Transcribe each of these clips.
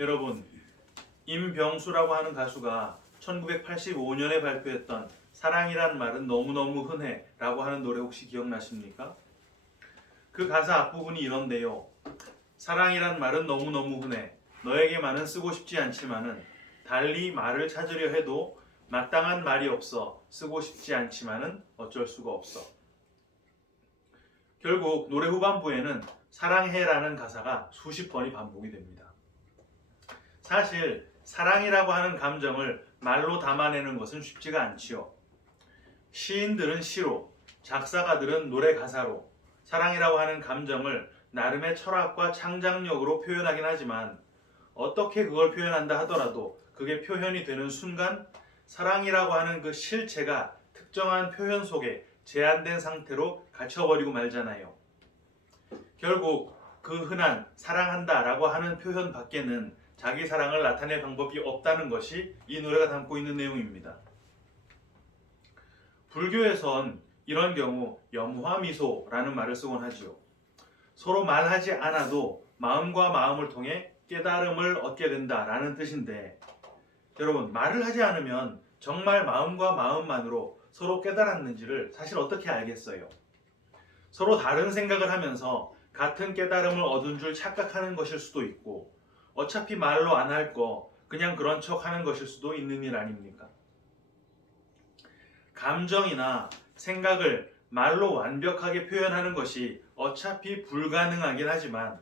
여러분, 임병수라고 하는 가수가 1985년에 발표했던 사랑이란 말은 너무너무 흔해 라고 하는 노래 혹시 기억나십니까? 그 가사 앞부분이 이런데요. 사랑이란 말은 너무너무 흔해 너에게만은 쓰고 싶지 않지만은 달리 말을 찾으려 해도 마땅한 말이 없어 쓰고 싶지 않지만은 어쩔 수가 없어. 결국 노래 후반부에는 사랑해라는 가사가 수십 번이 반복이 됩니다. 사실 사랑이라고 하는 감정을 말로 담아내는 것은 쉽지가 않지요. 시인들은 시로, 작사가들은 노래 가사로 사랑이라고 하는 감정을 나름의 철학과 창작력으로 표현하긴 하지만 어떻게 그걸 표현한다 하더라도 그게 표현이 되는 순간 사랑이라고 하는 그 실체가 특정한 표현 속에 제한된 상태로 갇혀버리고 말잖아요. 결국 그 흔한 사랑한다 라고 하는 표현 밖에는 자기 사랑을 나타낼 방법이 없다는 것이 이 노래가 담고 있는 내용입니다. 불교에선 이런 경우 염화미소라는 말을 쓰곤 하지요. 서로 말하지 않아도 마음과 마음을 통해 깨달음을 얻게 된다라는 뜻인데, 여러분, 말을 하지 않으면 정말 마음과 마음만으로 서로 깨달았는지를 사실 어떻게 알겠어요? 서로 다른 생각을 하면서 같은 깨달음을 얻은 줄 착각하는 것일 수도 있고, 어차피 말로 안 할 거 그냥 그런 척 하는 것일 수도 있는 일 아닙니까? 감정이나 생각을 말로 완벽하게 표현하는 것이 어차피 불가능하긴 하지만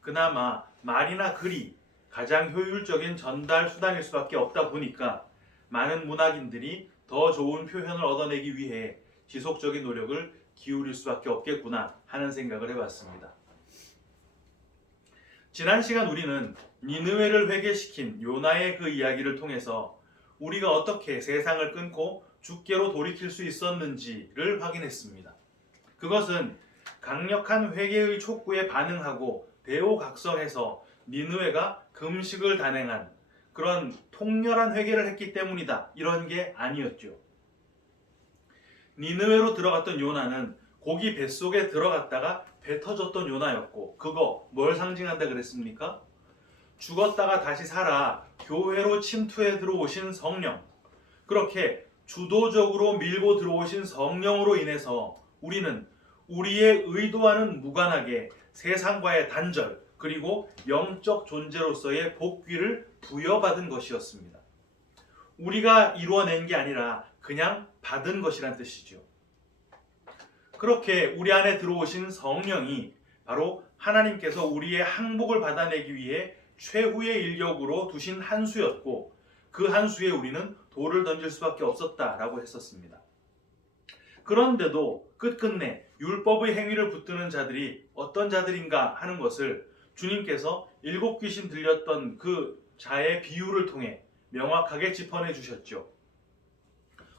그나마 말이나 글이 가장 효율적인 전달 수단일 수밖에 없다 보니까 많은 문학인들이 더 좋은 표현을 얻어내기 위해 지속적인 노력을 기울일 수밖에 없겠구나 하는 생각을 해봤습니다. 지난 시간 우리는 니느웨를 회개시킨 요나의 그 이야기를 통해서 우리가 어떻게 세상을 끊고 주께로 돌이킬 수 있었는지를 확인했습니다. 그것은 강력한 회개의 촉구에 반응하고 대오각성해서 니느웨가 금식을 단행한 그런 통렬한 회개를 했기 때문이다, 이런 게 아니었죠. 니느웨로 들어갔던 요나는 고기 뱃속에 들어갔다가 배 터졌던 요나였고, 그거 뭘 상징한다 그랬습니까? 죽었다가 다시 살아 교회로 침투해 들어오신 성령, 그렇게 주도적으로 밀고 들어오신 성령으로 인해서 우리는 우리의 의도와는 무관하게 세상과의 단절, 그리고 영적 존재로서의 복귀를 부여받은 것이었습니다. 우리가 이루어낸 게 아니라 그냥 받은 것이란 뜻이죠. 그렇게 우리 안에 들어오신 성령이 바로 하나님께서 우리의 항복을 받아내기 위해 최후의 인력으로 두신 한 수였고, 그 한 수에 우리는 돌을 던질 수밖에 없었다라고 했었습니다. 그런데도 끝끝내 율법의 행위를 붙드는 자들이 어떤 자들인가 하는 것을 주님께서 일곱 귀신 들렸던 그 자의 비유를 통해 명확하게 짚어내 주셨죠.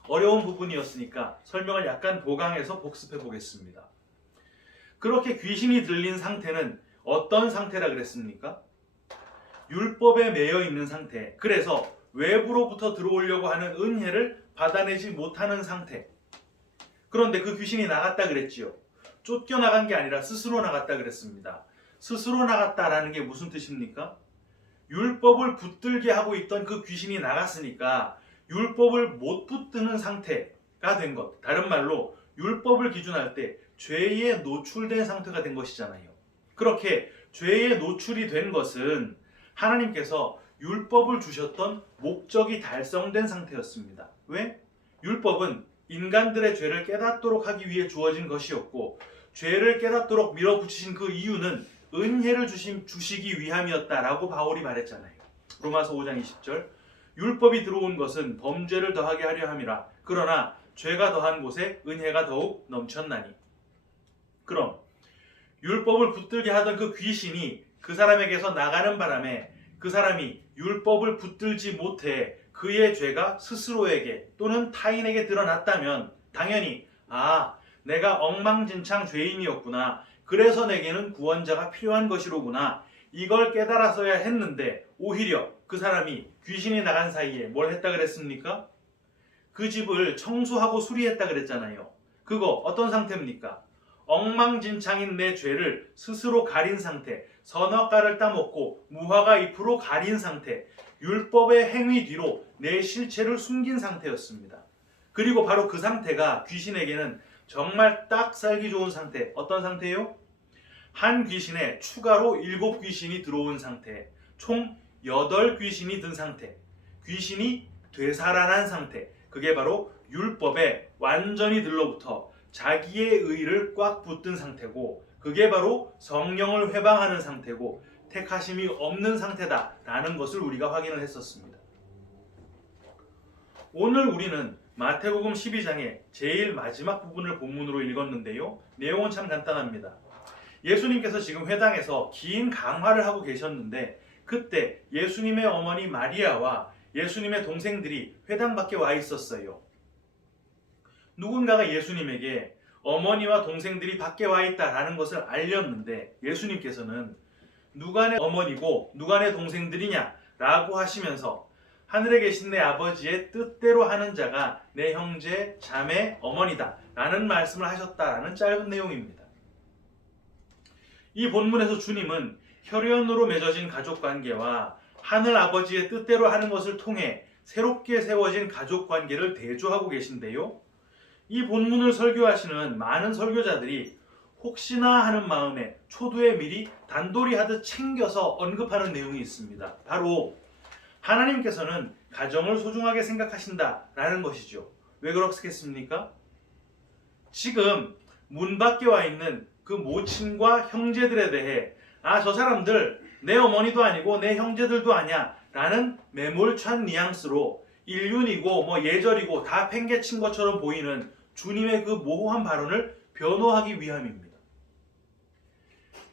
어려운 부분이었으니까 설명을 약간 보강해서 복습해 보겠습니다. 그렇게 귀신이 들린 상태는 어떤 상태라 그랬습니까? 율법에 매여 있는 상태, 그래서 외부로부터 들어오려고 하는 은혜를 받아내지 못하는 상태. 그런데 그 귀신이 나갔다 그랬지요. 쫓겨나간 게 아니라 스스로 나갔다 그랬습니다. 스스로 나갔다라는 게 무슨 뜻입니까? 율법을 붙들게 하고 있던 그 귀신이 나갔으니까 율법을 못 붙드는 상태가 된 것. 다른 말로 율법을 기준할 때 죄에 노출된 상태가 된 것이잖아요. 그렇게 죄에 노출이 된 것은 하나님께서 율법을 주셨던 목적이 달성된 상태였습니다. 왜? 율법은 인간들의 죄를 깨닫도록 하기 위해 주어진 것이었고, 죄를 깨닫도록 밀어붙이신 그 이유는 은혜를 주시기 위함이었다라고 바울이 말했잖아요. 로마서 5장 20절. 율법이 들어온 것은 범죄를 더하게 하려 함이라. 그러나 죄가 더한 곳에 은혜가 더욱 넘쳤나니. 그럼 율법을 붙들게 하던 그 귀신이 그 사람에게서 나가는 바람에 그 사람이 율법을 붙들지 못해 그의 죄가 스스로에게 또는 타인에게 드러났다면 당연히 내가 엉망진창 죄인이었구나, 그래서 내게는 구원자가 필요한 것이로구나, 이걸 깨달았어야 했는데 오히려 그 사람이 귀신이 나간 사이에 뭘 했다 그랬습니까? 그 집을 청소하고 수리했다 그랬잖아요. 그거 어떤 상태입니까? 엉망진창인 내 죄를 스스로 가린 상태, 선악과를 따먹고 무화과 잎으로 가린 상태, 율법의 행위 뒤로 내 실체를 숨긴 상태였습니다. 그리고 바로 그 상태가 귀신에게는 정말 딱 살기 좋은 상태. 어떤 상태요? 한 귀신에 추가로 7귀신이 들어온 상태, 총 8귀신이 든 상태, 귀신이 되살아난 상태, 그게 바로 율법에 완전히 들러붙어 자기의 의를 꽉 붙든 상태고, 그게 바로 성령을 회방하는 상태고 택하심이 없는 상태다라는 것을 우리가 확인을 했었습니다. 오늘 우리는 마태복음 12장의 제일 마지막 부분을 본문으로 읽었는데요. 내용은 참 간단합니다. 예수님께서 지금 회당에서 긴 강화를 하고 계셨는데, 그때 예수님의 어머니 마리아와 예수님의 동생들이 회당 밖에 와 있었어요. 누군가가 예수님에게 어머니와 동생들이 밖에 와 있다라는 것을 알렸는데, 예수님께서는 누가 내 어머니고 누가 내 동생들이냐 라고 하시면서 하늘에 계신 내 아버지의 뜻대로 하는 자가 내 형제, 자매, 어머니다 라는 말씀을 하셨다라는 짧은 내용입니다. 이 본문에서 주님은 혈연으로 맺어진 가족관계와 하늘 아버지의 뜻대로 하는 것을 통해 새롭게 세워진 가족관계를 대조하고 계신데요. 이 본문을 설교하시는 많은 설교자들이 혹시나 하는 마음에 초두에 미리 단돌이 하듯 챙겨서 언급하는 내용이 있습니다. 바로 하나님께서는 가정을 소중하게 생각하신다라는 것이죠. 왜 그렇겠습니까? 지금 문 밖에 와 있는 그 모친과 형제들에 대해 저 사람들 내 어머니도 아니고 내 형제들도 아니야 라는 매몰찬 뉘앙스로 인륜이고 예절이고 다 팽개친 것처럼 보이는 주님의 그 모호한 발언을 변호하기 위함입니다.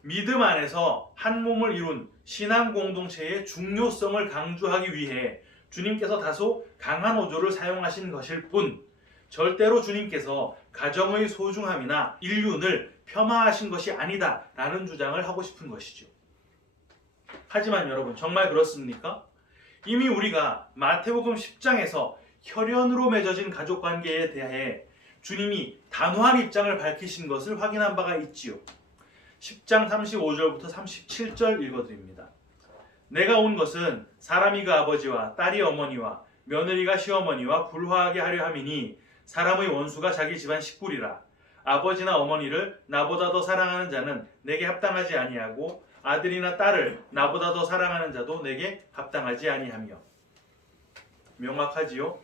믿음 안에서 한 몸을 이룬 신앙 공동체의 중요성을 강조하기 위해 주님께서 다소 강한 어조를 사용하신 것일 뿐, 절대로 주님께서 가정의 소중함이나 인륜을 폄하하신 것이 아니다 라는 주장을 하고 싶은 것이죠. 하지만 여러분, 정말 그렇습니까? 이미 우리가 마태복음 10장에서 혈연으로 맺어진 가족관계에 대해 주님이 단호한 입장을 밝히신 것을 확인한 바가 있지요. 10장 35절부터 37절 읽어드립니다. 내가 온 것은 사람이 그 아버지와 딸이 어머니와 며느리가 시어머니와 불화하게 하려 함이니 사람의 원수가 자기 집안 식구리라. 아버지나 어머니를 나보다 더 사랑하는 자는 내게 합당하지 아니하고 아들이나 딸을 나보다 더 사랑하는 자도 내게 합당하지 아니하며. 명확하지요?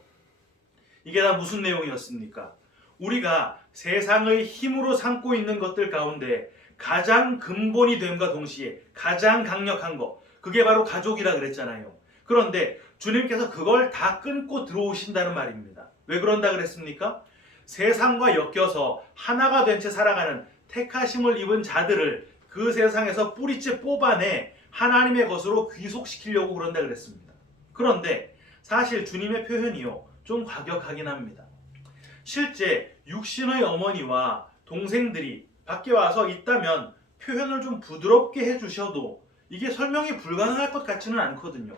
이게 다 무슨 내용이었습니까? 우리가 세상의 힘으로 삼고 있는 것들 가운데 가장 근본이 됨과 동시에 가장 강력한 것, 그게 바로 가족이라 그랬잖아요. 그런데 주님께서 그걸 다 끊고 들어오신다는 말입니다. 왜 그런다 그랬습니까? 세상과 엮여서 하나가 된 채 살아가는 택하심을 입은 자들을 그 세상에서 뿌리째 뽑아내 하나님의 것으로 귀속시키려고 그런다 그랬습니다. 그런데 사실 주님의 표현이요, 좀 과격하긴 합니다. 실제 육신의 어머니와 동생들이 밖에 와서 있다면 표현을 좀 부드럽게 해주셔도 이게 설명이 불가능할 것 같지는 않거든요.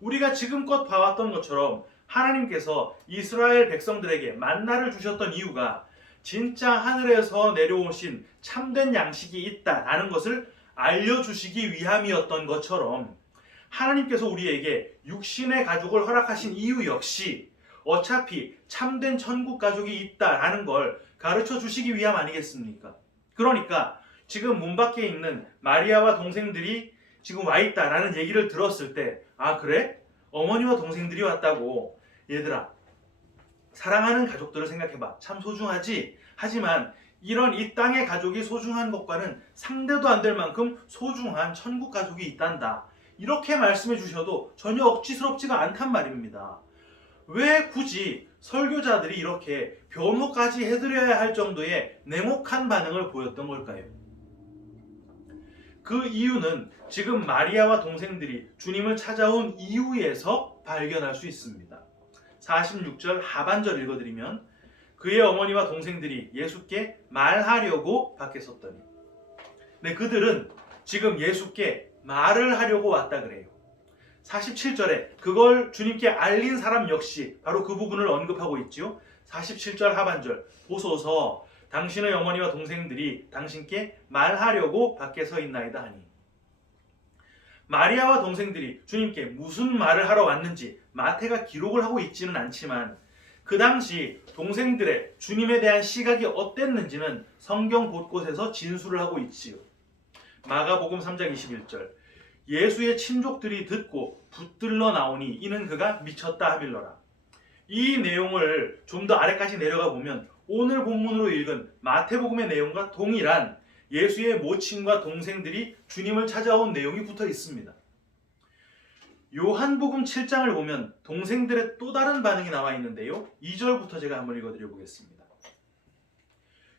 우리가 지금껏 봐왔던 것처럼 하나님께서 이스라엘 백성들에게 만나를 주셨던 이유가 진짜 하늘에서 내려오신 참된 양식이 있다라는 것을 알려주시기 위함이었던 것처럼, 하나님께서 우리에게 육신의 가족을 허락하신 이유 역시 어차피 참된 천국 가족이 있다라는 걸 가르쳐 주시기 위함 아니겠습니까? 그러니까 지금 문 밖에 있는 마리아와 동생들이 지금 와 있다라는 얘기를 들었을 때, 그래? 어머니와 동생들이 왔다고. 얘들아, 사랑하는 가족들을 생각해봐. 참 소중하지? 하지만 이런 이 땅의 가족이 소중한 것과는 상대도 안 될 만큼 소중한 천국 가족이 있단다. 이렇게 말씀해 주셔도 전혀 억지스럽지가 않단 말입니다. 왜 굳이 설교자들이 이렇게 변호까지 해드려야 할 정도의 냉혹한 반응을 보였던 걸까요? 그 이유는 지금 마리아와 동생들이 주님을 찾아온 이유에서 발견할 수 있습니다. 46절 하반절 읽어드리면, 그의 어머니와 동생들이 예수께 말하려고 밖에 섰더니. 네, 그들은 지금 예수께 말을 하려고 왔다 그래요. 47절에 그걸 주님께 알린 사람 역시 바로 그 부분을 언급하고 있죠. 47절 하반절 보소서, 당신의 어머니와 동생들이 당신께 말하려고 밖에 서 있나이다 하니. 마리아와 동생들이 주님께 무슨 말을 하러 왔는지 마태가 기록을 하고 있지는 않지만 그 당시 동생들의 주님에 대한 시각이 어땠는지는 성경 곳곳에서 진술을 하고 있지요. 마가복음 3장 21절 예수의 친족들이 듣고 붙들러 나오니 이는 그가 미쳤다 하밀러라. 이 내용을 좀 더 아래까지 내려가 보면 오늘 본문으로 읽은 마태복음의 내용과 동일한 예수의 모친과 동생들이 주님을 찾아온 내용이 붙어 있습니다. 요한복음 7장을 보면 동생들의 또 다른 반응이 나와 있는데요. 2절부터 제가 한번 읽어드려 보겠습니다.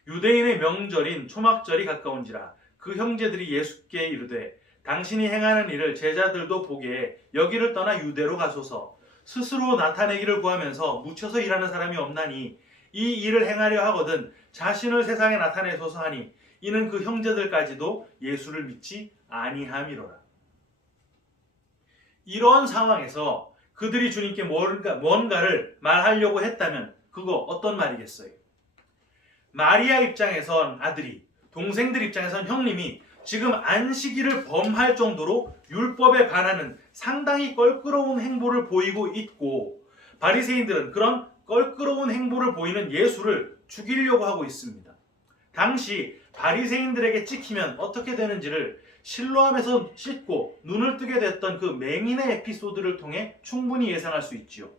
유대인의 명절인 초막절이 가까운지라 그 형제들이 예수께 이르되 당신이 행하는 일을 제자들도 보게 여기를 떠나 유대로 가소서. 스스로 나타내기를 구하면서 묻혀서 일하는 사람이 없나니 이 일을 행하려 하거든 자신을 세상에 나타내소서 하니 이는 그 형제들까지도 예수를 믿지 아니함이로라. 이런 상황에서 그들이 주님께 뭔가를 말하려고 했다면 그거 어떤 말이겠어요? 마리아 입장에선 아들이, 동생들 입장에선 형님이 지금 안식일을 범할 정도로 율법에 반하는 상당히 껄끄러운 행보를 보이고 있고 바리새인들은 그런 껄끄러운 행보를 보이는 예수를 죽이려고 하고 있습니다. 당시 바리새인들에게 찍히면 어떻게 되는지를 실로암에서 씻고 눈을 뜨게 됐던 그 맹인의 에피소드를 통해 충분히 예상할 수 있지요.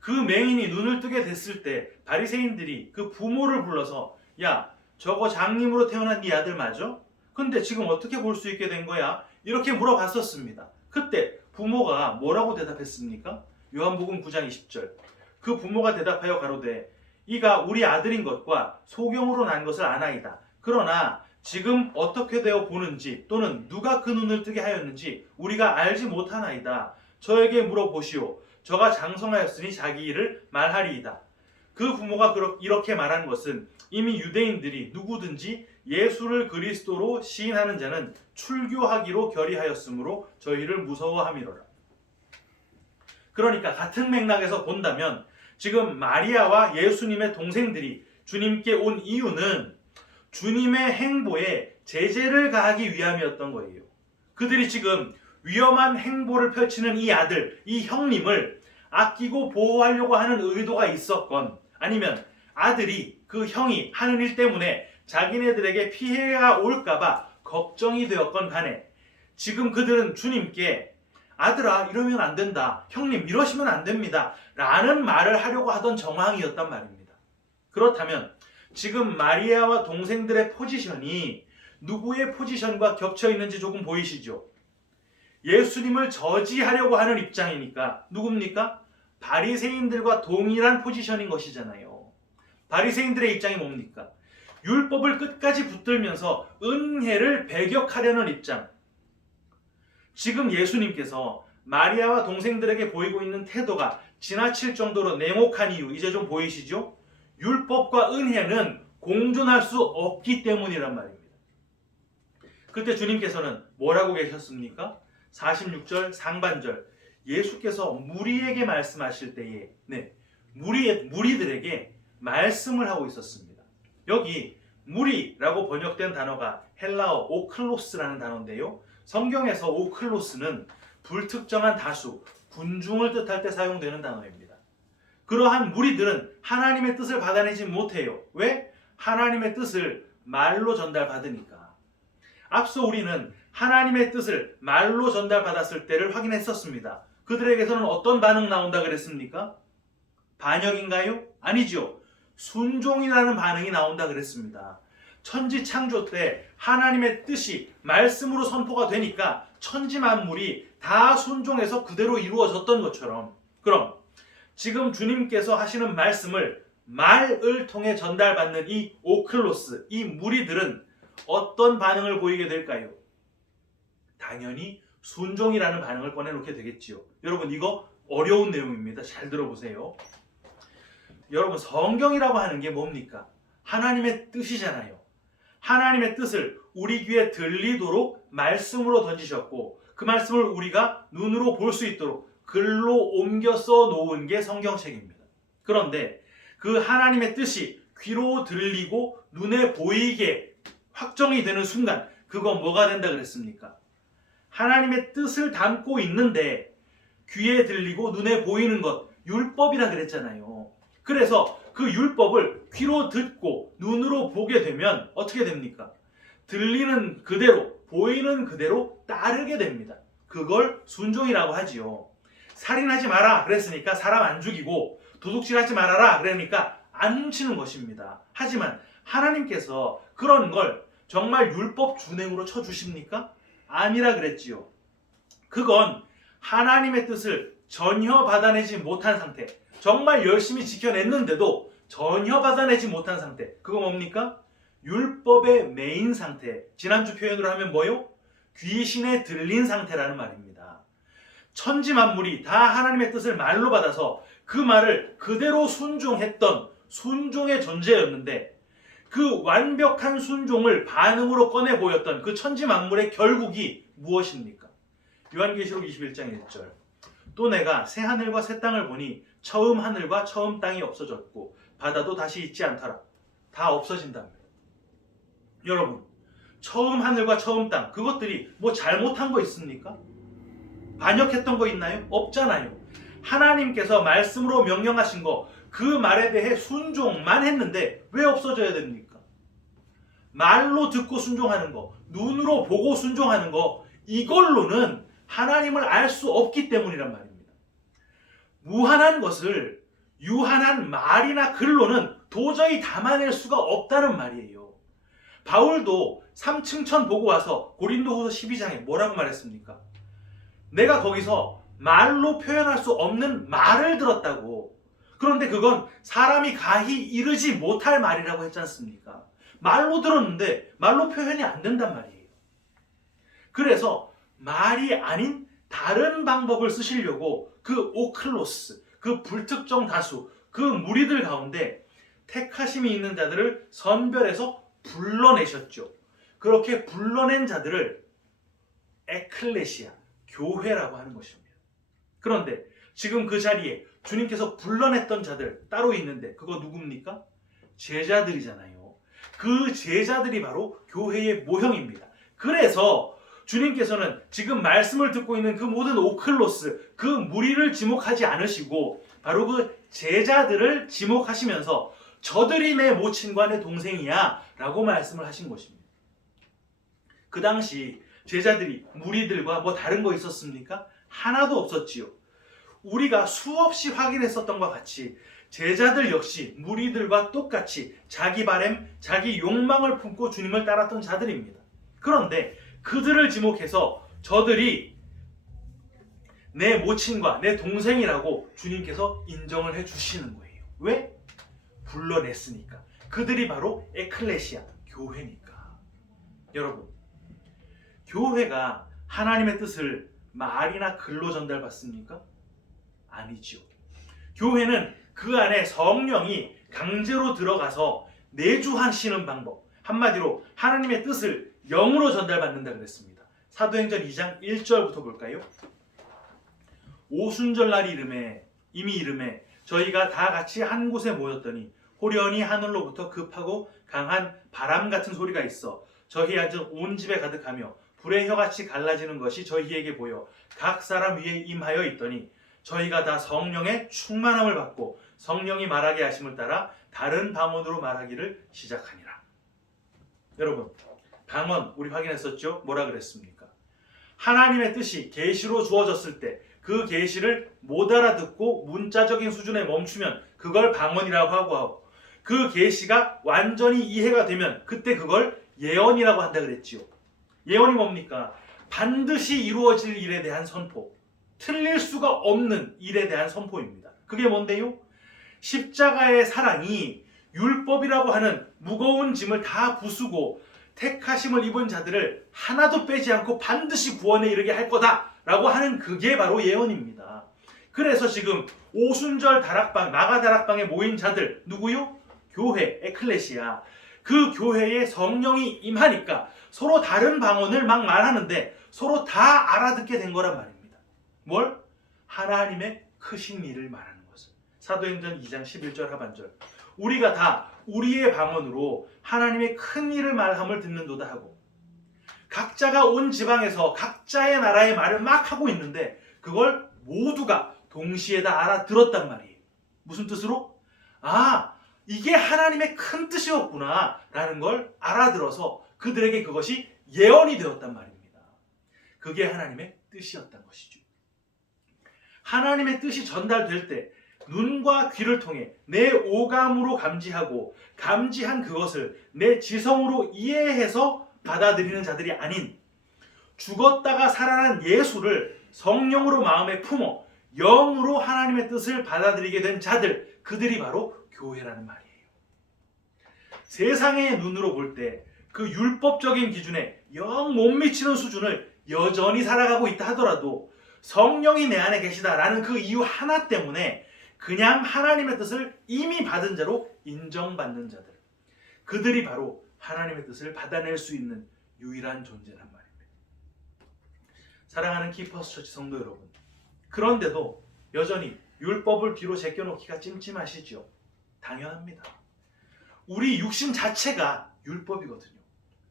그 맹인이 눈을 뜨게 됐을 때 바리새인들이 그 부모를 불러서 야, 저거 장님으로 태어난 네 아들 맞아? 근데 지금 어떻게 볼 수 있게 된 거야? 이렇게 물어봤었습니다. 그때 부모가 뭐라고 대답했습니까? 요한복음 9장 20절 그 부모가 대답하여 가로되 이가 우리 아들인 것과 소경으로 난 것을 아나이다. 그러나 지금 어떻게 되어 보는지 또는 누가 그 눈을 뜨게 하였는지 우리가 알지 못하나이다. 저에게 물어보시오. 저가 장성하였으니 자기 일을 말하리이다. 그 부모가 이렇게 말한 것은 이미 유대인들이 누구든지 예수를 그리스도로 시인하는 자는 출교하기로 결의하였으므로 저희를 무서워함이로라. 그러니까 같은 맥락에서 본다면 지금 마리아와 예수님의 동생들이 주님께 온 이유는 주님의 행보에 제재를 가하기 위함이었던 거예요. 그들이 지금 위험한 행보를 펼치는 이 아들, 이 형님을 아끼고 보호하려고 하는 의도가 있었건 아니면 아들이 그 형이 하는 일 때문에 자기네들에게 피해가 올까봐 걱정이 되었건 간에 지금 그들은 주님께 아들아 이러면 안 된다. 형님 이러시면 안 됩니다. 라는 말을 하려고 하던 정황이었단 말입니다. 그렇다면 지금 마리아와 동생들의 포지션이 누구의 포지션과 겹쳐 있는지 조금 보이시죠? 예수님을 저지하려고 하는 입장이니까 누굽니까? 바리새인들과 동일한 포지션인 것이잖아요. 바리새인들의 입장이 뭡니까? 율법을 끝까지 붙들면서 은혜를 배격하려는 입장. 지금 예수님께서 마리아와 동생들에게 보이고 있는 태도가 지나칠 정도로 냉혹한 이유 이제 좀 보이시죠? 율법과 은혜는 공존할 수 없기 때문이란 말입니다. 그때 주님께서는 뭐라고 계셨습니까? 46절 상반절 예수께서 무리에게 말씀하실 때에 무리들에게 말씀을 하고 있었습니다. 여기 무리라고 번역된 단어가 헬라어 오클로스라는 단어인데요. 성경에서 오클로스는 불특정한 다수, 군중을 뜻할 때 사용되는 단어입니다. 그러한 무리들은 하나님의 뜻을 받아내지 못해요. 왜? 하나님의 뜻을 말로 전달받으니까. 앞서 우리는 하나님의 뜻을 말로 전달받았을 때를 확인했었습니다. 그들에게서는 어떤 반응 나온다 그랬습니까? 반역인가요? 아니죠. 순종이라는 반응이 나온다 그랬습니다. 천지 창조 때 하나님의 뜻이 말씀으로 선포가 되니까 천지 만물이 다 순종해서 그대로 이루어졌던 것처럼 그럼 지금 주님께서 하시는 말씀을 말을 통해 전달받는 이 오클로스, 이 무리들은 어떤 반응을 보이게 될까요? 당연히 순종이라는 반응을 꺼내놓게 되겠지요. 여러분 이거 어려운 내용입니다. 잘 들어보세요. 여러분 성경이라고 하는 게 뭡니까? 하나님의 뜻이잖아요. 하나님의 뜻을 우리 귀에 들리도록 말씀으로 던지셨고 그 말씀을 우리가 눈으로 볼 수 있도록 글로 옮겨 써 놓은 게 성경책입니다. 그런데 그 하나님의 뜻이 귀로 들리고 눈에 보이게 확정이 되는 순간 그건 뭐가 된다 그랬습니까? 하나님의 뜻을 담고 있는데 귀에 들리고 눈에 보이는 것, 율법이라 그랬잖아요. 그래서 그 율법을 귀로 듣고 눈으로 보게 되면 어떻게 됩니까? 들리는 그대로, 보이는 그대로 따르게 됩니다. 그걸 순종이라고 하지요. 살인하지 마라 그랬으니까 사람 안 죽이고, 도둑질하지 말아라 그러니까 안 훔치는 것입니다. 하지만 하나님께서 그런 걸 정말 율법 준행으로 쳐주십니까? 아니라 그랬지요. 그건 하나님의 뜻을 전혀 받아내지 못한 상태, 정말 열심히 지켜냈는데도 전혀 받아내지 못한 상태, 그거 뭡니까? 율법의 메인 상태, 지난주 표현으로 하면 뭐요? 귀신에 들린 상태라는 말입니다. 천지 만물이 다 하나님의 뜻을 말로 받아서 그 말을 그대로 순종했던 순종의 존재였는데, 그 완벽한 순종을 반응으로 꺼내 보였던 그 천지 만물의 결국이 무엇입니까? 요한계시록 21장 1절. 또 내가 새 하늘과 새 땅을 보니 처음 하늘과 처음 땅이 없어졌고 바다도 다시 있지 않더라. 다 없어진답니다. 여러분, 처음 하늘과 처음 땅, 그것들이 뭐 잘못한 거 있습니까? 반역했던 거 있나요? 없잖아요. 하나님께서 말씀으로 명령하신 거, 그 말에 대해 순종만 했는데 왜 없어져야 됩니까? 말로 듣고 순종하는 거, 눈으로 보고 순종하는 거, 이걸로는 하나님을 알 수 없기 때문이란 말입니다. 무한한 것을 유한한 말이나 글로는 도저히 담아낼 수가 없다는 말이에요. 바울도 3층천 보고 와서 고린도후서 12장에 뭐라고 말했습니까? 내가 거기서 말로 표현할 수 없는 말을 들었다고. 그런데 그건 사람이 가히 이르지 못할 말이라고 했지 않습니까? 말로 들었는데 말로 표현이 안 된단 말이에요. 그래서 말이 아닌 다른 방법을 쓰시려고 그 오클로스, 그 불특정 다수, 그 무리들 가운데 택하심이 있는 자들을 선별해서 불러내셨죠. 그렇게 불러낸 자들을 에클레시아, 교회라고 하는 것입니다. 그런데 지금 그 자리에 주님께서 불러냈던 자들 따로 있는데 그거 누굽니까? 제자들이잖아요. 그 제자들이 바로 교회의 모형입니다. 그래서 주님께서는 지금 말씀을 듣고 있는 그 모든 오클로스, 그 무리를 지목하지 않으시고 바로 그 제자들을 지목하시면서 저들이 내 모친과 내 동생이야 라고 말씀을 하신 것입니다. 그 당시 제자들이 무리들과 뭐 다른 거 있었습니까? 하나도 없었지요. 우리가 수없이 확인했었던 것 같이 제자들 역시 무리들과 똑같이 자기 바램, 자기 욕망을 품고 주님을 따랐던 자들입니다. 그런데 그들을 지목해서 저들이 내 모친과 내 동생이라고 주님께서 인정을 해주시는 거예요. 왜? 불러냈으니까. 그들이 바로 에클레시아, 교회니까. 여러분, 교회가 하나님의 뜻을 말이나 글로 전달받습니까? 아니죠. 교회는 그 안에 성령이 강제로 들어가서 내주하시는 방법, 한마디로 하나님의 뜻을 영으로 전달받는다 그랬습니다. 사도행전 2장 1절부터 볼까요? 오순절날이 이미 이름에 저희가 다 같이 한 곳에 모였더니 호련히 하늘로부터 급하고 강한 바람 같은 소리가 있어 저희 앉은 온 집에 가득하며 불의 혀같이 갈라지는 것이 저희에게 보여 각 사람 위에 임하여 있더니 저희가 다 성령의 충만함을 받고 성령이 말하게 하심을 따라 다른 방언으로 말하기를 시작하니라. 여러분, 방언 우리 확인했었죠? 뭐라 그랬습니까? 하나님의 뜻이 계시로 주어졌을 때 그 계시를 못 알아듣고 문자적인 수준에 멈추면 그걸 방언이라고 하고, 그 계시가 완전히 이해가 되면 그때 그걸 예언이라고 한다 그랬지요. 예언이 뭡니까? 반드시 이루어질 일에 대한 선포, 틀릴 수가 없는 일에 대한 선포입니다. 그게 뭔데요? 십자가의 사랑이 율법이라고 하는 무거운 짐을 다 부수고 택하심을 입은 자들을 하나도 빼지 않고 반드시 구원에 이르게 할 거다라고 하는 그게 바로 예언입니다. 그래서 지금 오순절 다락방, 마가 다락방에 모인 자들 누구요? 교회, 에클레시아. 그 교회에 성령이 임하니까 서로 다른 방언을 막 말하는데 서로 다 알아듣게 된 거란 말입니다. 뭘? 하나님의 크신 일을 말하는 것을. 사도행전 2장 11절 하반절. 우리가 다 우리의 방언으로 하나님의 큰 일을 말함을 듣는도다 하고, 각자가 온 지방에서 각자의 나라의 말을 막 하고 있는데 그걸 모두가 동시에 다 알아들었단 말이에요. 무슨 뜻으로? 아, 이게 하나님의 큰 뜻이었구나 라는 걸 알아들어서 그들에게 그것이 예언이 되었단 말입니다. 그게 하나님의 뜻이었던 것이죠. 하나님의 뜻이 전달될 때 눈과 귀를 통해 내 오감으로 감지하고 감지한 그것을 내 지성으로 이해해서 받아들이는 자들이 아닌 죽었다가 살아난 예수를 성령으로 마음에 품어 영으로 하나님의 뜻을 받아들이게 된 자들, 그들이 바로 교회라는 말이에요. 세상의 눈으로 볼 때 그 율법적인 기준에 영 못 미치는 수준을 여전히 살아가고 있다 하더라도 성령이 내 안에 계시다라는 그 이유 하나 때문에 그냥 하나님의 뜻을 이미 받은 자로 인정받는 자들, 그들이 바로 하나님의 뜻을 받아낼 수 있는 유일한 존재란 말입니다. 사랑하는 키퍼스 처치 성도 여러분, 그런데도 여전히 율법을 뒤로 제껴놓기가 찜찜하시죠? 당연합니다. 우리 육신 자체가 율법이거든요.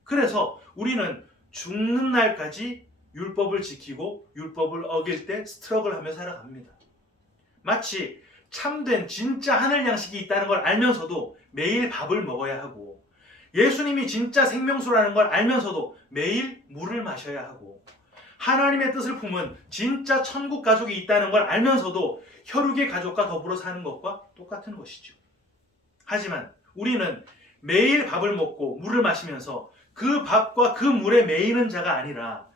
그래서 우리는 죽는 날까지 율법을 지키고 율법을 어길 때 스트럭을 하며 살아갑니다. 마치 참된 진짜 하늘 양식이 있다는 걸 알면서도 매일 밥을 먹어야 하고, 예수님이 진짜 생명수라는 걸 알면서도 매일 물을 마셔야 하고, 하나님의 뜻을 품은 진짜 천국 가족이 있다는 걸 알면서도 혈육의 가족과 더불어 사는 것과 똑같은 것이죠. 하지만 우리는 매일 밥을 먹고 물을 마시면서 그 밥과 그 물에 매이는 자가 아니라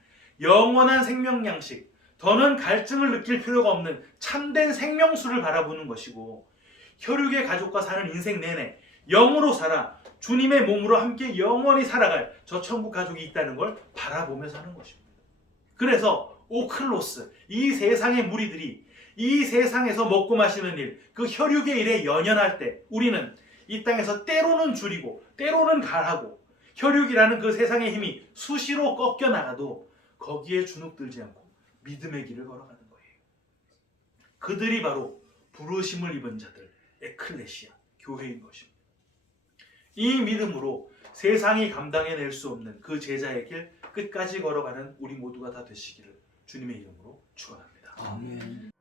영원한 생명 양식, 더는 갈증을 느낄 필요가 없는 참된 생명수를 바라보는 것이고, 혈육의 가족과 사는 인생 내내 영으로 살아 주님의 몸으로 함께 영원히 살아갈 저 천국 가족이 있다는 걸 바라보며 사는 것입니다. 그래서 오클로스, 이 세상의 무리들이 이 세상에서 먹고 마시는 일, 그 혈육의 일에 연연할 때 우리는 이 땅에서 때로는 줄이고 때로는 가라고 혈육이라는 그 세상의 힘이 수시로 꺾여나가도 거기에 주눅들지 않고 믿음의 길을 걸어가는 거예요. 그들이 바로 부르심을 입은 자들, 에클레시아, 교회인 것입니다. 이 믿음으로 세상이 감당해낼 수 없는 그 제자의 길 끝까지 걸어가는 우리 모두가 다 되시기를 주님의 이름으로 축원합니다. 아멘.